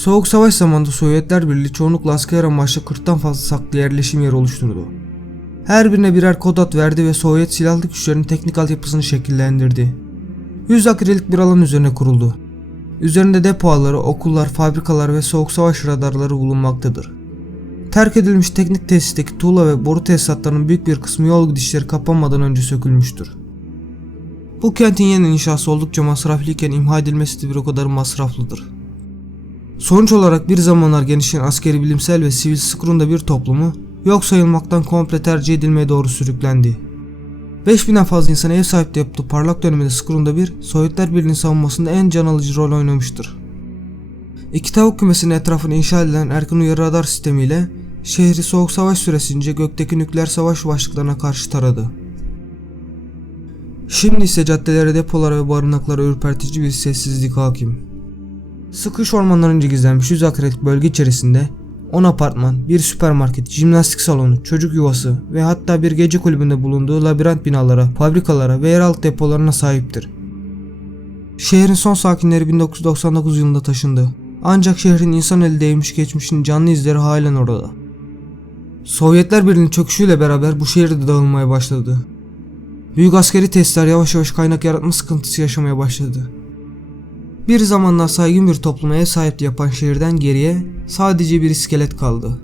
Soğuk savaş zamanında Sovyetler Birliği çoğunlukla asker amaçlı 40'tan fazla saklı yerleşim yeri oluşturdu. Her birine birer kod ad verdi ve Sovyet silahlı güçlerinin teknik altyapısını şekillendirdi. 100 akrilik bir alan üzerine kuruldu. Üzerinde depo ağları, okullar, fabrikalar ve soğuk savaş radarları bulunmaktadır. Terk edilmiş teknik tesisteki tuğla ve boru tesisatlarının büyük bir kısmı yol gidişleri kapanmadan önce sökülmüştür. Bu kentin yeniden inşası oldukça masraflıyken imha edilmesi de bir o kadar masraflıdır. Sonuç olarak bir zamanlar genişleyen askeri bilimsel ve sivil Skrunda bir toplumu yok sayılmaktan komple tercih edilmeye doğru sürüklendi. 5000'den fazla insan ev sahipliği yaptığı parlak döneminde Skrunda bir Sovyetler Birliği'nin savunmasında en can alıcı rol oynamıştır. İki tavuk kümesinin etrafına inşa edilen erken uyarı radar sistemiyle şehri soğuk savaş süresince gökteki nükleer savaş başlıklarına karşı taradı. Şimdi ise caddelere, depolara ve barınaklara ürpertici bir sessizlik hakim. Sıkış ormanlarınca gizlenmiş 100 akrelik bölge içerisinde 10 apartman, bir süpermarket, jimnastik salonu, çocuk yuvası ve hatta bir gece kulübünde bulunduğu labirent binalara, fabrikalara ve yeraltı depolarına sahiptir. Şehrin son sakinleri 1999 yılında taşındı. Ancak şehrin insan eli değmiş geçmişin canlı izleri halen orada. Sovyetler Birliği'nin çöküşüyle beraber bu şehir de dağılmaya başladı. Büyük askeri testler yavaş yavaş kaynak yaratma sıkıntısı yaşamaya başladı. Bir zamanlar saygın bir topluma ev sahipliği yapan şehirden geriye sadece bir iskelet kaldı.